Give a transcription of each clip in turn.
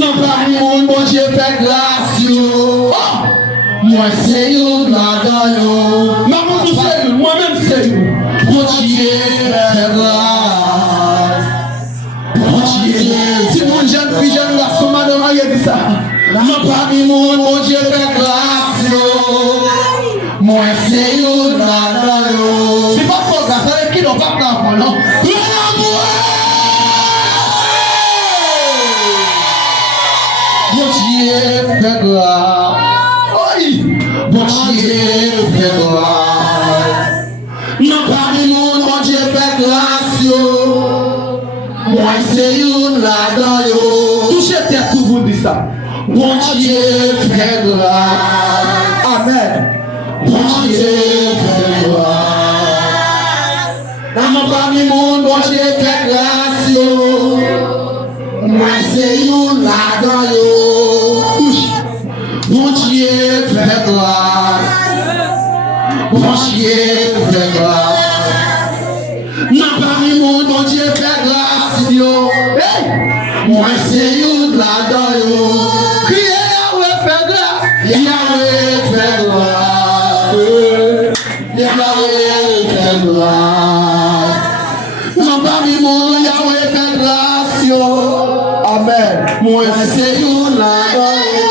Non pas mon bon Dieu fait grâce yo. Moi c'est yo là-dedans yo. Maman tout c'est yo, moi-même c'est yo. Bon Dieu fait grâce. Bon Dieu. Si mon jeune fille, jeune garçon, madame a dit ça. Non pas mon Dieu fait grâce yo. Moi c'est yo là-dedans yo. C'est pas pour grâce, c'est qui n'ont pas d'enfant non. Bon Dieu fait gloire. Oui. Bon Dieu fait gloire. Non pas du monde, bon Dieu fait grâce yo. Moi c'est une là-dedans yo. Touchez tête pour vous dire ça. Bon Dieu fait gloire. Amen. Bon Dieu fait gloire. Non pas du monde, bon Dieu fait grâce yo. Moi c'est une là-dedans yo. Bon Dieu fait gloire. Bon Dieu fait gloire. Non parmi mon bon Dieu fait grâce yo. Moi c'est une là-dedans yo. Criez Yahweh fait grâce. Yahweh fait gloire. Yahweh fait gloire. Non parmi mon Yahweh fait grâce yo. Amen. Moi c'est une là-dedans yo.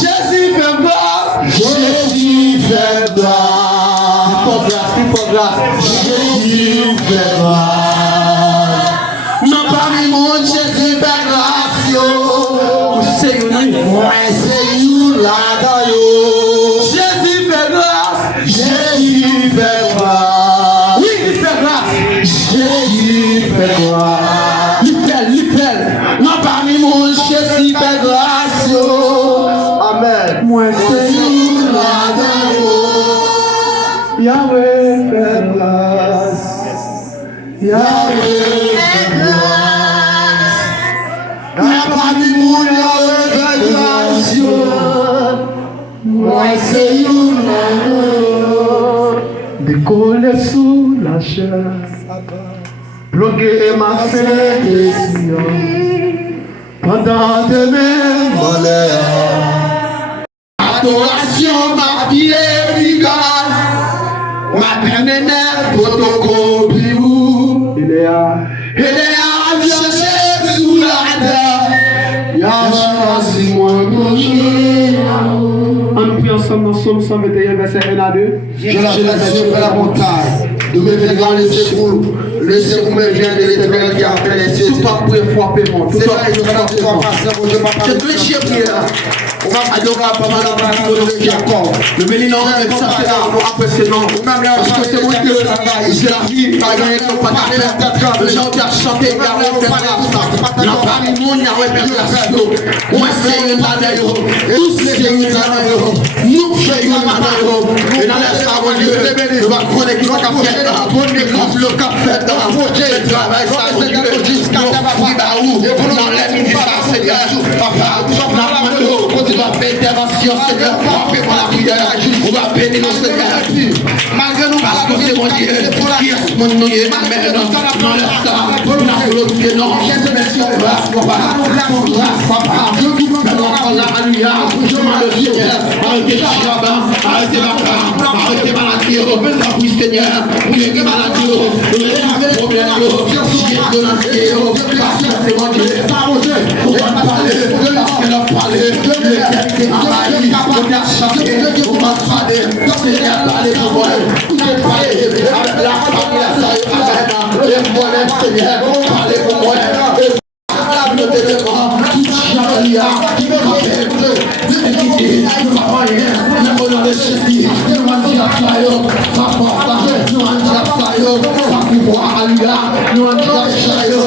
Jésus fait gloire. Jésus fait gloire. Il faut grâce. Jésus fait gloire. Non parmi mon Jésus fait grâce yo. C'est une. Moi c'est une là-dedans yo. Jésus fait grâce. Jésus fait gloire. Oui, il fait grâce. Jésus fait gloire. Il fait. Non parmi mon Jésus fait grâce yo. Amen. Moi c'est une là-dedans yo. Yahweh fait grâce. Yahweh fait grâce. Non parmi mon Yahweh fait grâce yo. Moi c'est une là-dedans yo. Décoller sous la chair. Bloquer ma fédération pendant de mes malheurs. Adoration, ma vie efficace. Ma peine est photocopie. Il est à chercher sous la terre. Yahweh, si moi on prie ensemble dans Psaume 121, verset 1 à 2. Je la sur la montagne. De me faire grand les secours. Le secours me vient de l'Éternel qui a fait les cieux. Tout en prier, frapper mon. Tout en prier, frapper mon. C'est tout chier prière. On va adorer pas mal à la de Jacob. Le mélinon avec ça, c'est là, nous apprécions. Parce que c'est moi qui c'est la vie, pas gagner le pas d'affaire. Les gens qui ont chanté, ils ont fait grâce. Non, pas du monde, il y a fait grâce. Moi, c'est une année. Tous c'est une année. Nous, c'est une année. Et dans l'espace, on Dieu, on va connaître qui va faire dans la bonne église, le cap fait dans la bonne église. Le travail, ça, c'est que jusqu'à où et pour nous enlèver ça, Seigneur. Papa, nous sommes là, tu vas faire intervention, Seigneur. Fais-moi la prière. On va bénir nos Seigneur. Malgré nous, parce que c'est mon Dieu. Qui est mon nom, ma mère, dans l'instant. Pour la volonté, non. Merci, papa. Papa. Alléluia. Je m'en le Seigneur. Arrêtez la jambin. Arrêtez la femme. Arrêtez maladie. Oui, Seigneur. Oui, maladie. Oui, problème. Parce que c'est mon Dieu. On va parler. On va parler. On va chanter. On va parler. Seigneur, parlez pour moi. Vous êtes parlé avec la famille, la salle, et moi-même, Seigneur, parlez pour moi. La beauté de moi, tout Jamalia, qui me rappelle, l'équité, le moyen, le bonheur de chérie, le moyen de flyer, papa, nous en disons flyer, ça pouvoir, alléluia, nous en disons flyer.